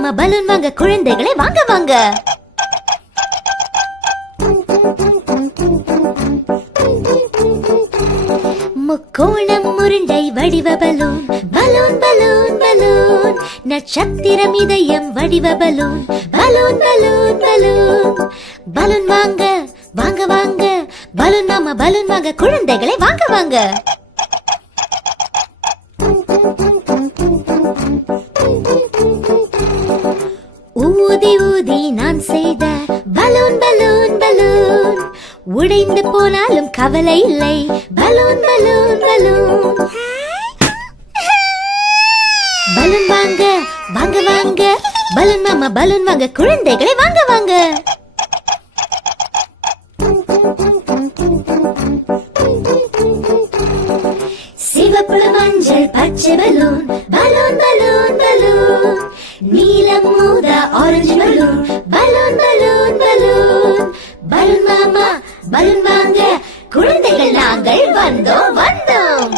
மாமா பலூன் வாங்க குழந்தைகளை வாங்க வாங்க. முக்கோணம் முருண்டை வடிவ பலூன் பலூன் பலூன் பலூன். நட்சத்திரம் இதயம் வடிவ balloon balloon balloon balloon. Balloon வாங்க வாங்க வாங்க. பலூன் மாமா பலூன் வாங்க குழந்தைகளை வாங்க வாங்க. ஊதி ஊதி நான் செய்த பலூன் பலூன் பலூன் உடைந்து போனாலும் கவலை இல்லை. Balloon balloon balloon. பலூன் வாங்க வாங்க வாங்க. பலூன் மாமா பலூன் வாங்க குழந்தைகளை வாங்க வாங்க. சிவப்பு மஞ்சள் பச்சை பலூன் பலூன் பலூன் பலூன். நீலம் ஊதா orange balloon balloon balloon balloon. Balloon மாமா பலூன் வாங்க குழந்தைகள் நாங்கள் வந்தோம் வந்தோம்.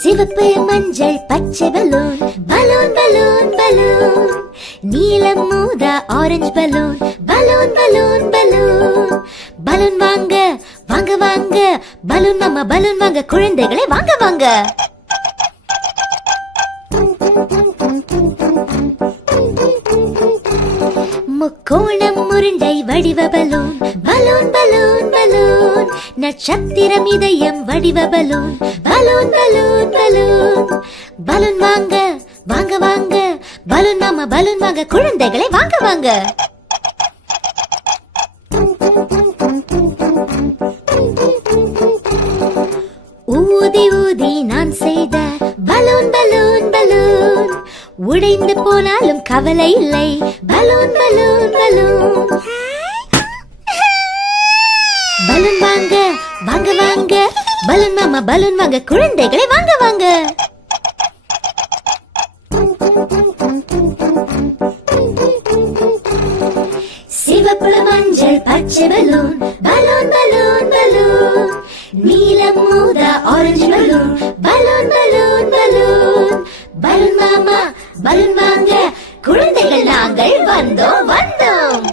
சிவப்பு மஞ்சள் பச்சை பலூன் பலூன் பலூன் பலூன். நீலம் ஊதா orange balloon balloon balloon balloon. Balloon வாங்க வாங்க வாங்க. பலூன் மாமா பலூன் வாங்க குழந்தைகளை வாங்க வாங்க. முக்கோணம் முருண்டை வடிவ பலூன் பலூன் பலூன் பலூன். நட்சத்திரம் இதயம் வடிவ balloon balloon balloon balloon. Balloon வாங்க வாங்க வாங்க. பலூன் மாமா பலூன் வாங்க குழந்தைகளை வாங்க வாங்க. ஊதி ஊதி நான் செய்த பலூன் பலூன் பலூன் உடைந்து போனாலும் கவலை இல்லை. Balloon balloon balloon. பலூன் வாங்க வாங்க வாங்க. பலூன் மாமா பலூன் வாங்க குழந்தைகளை வாங்க வாங்க. சிவப்பு மஞ்சள் பச்சை பலூன் பலூன் பலூன் பலூன். நீலம் ஊதா orange balloon balloon balloon balloon. Balloon மாமா பலூன் வாங்க குழந்தைகள் நாங்கள் வந்தோம் வந்தோம்.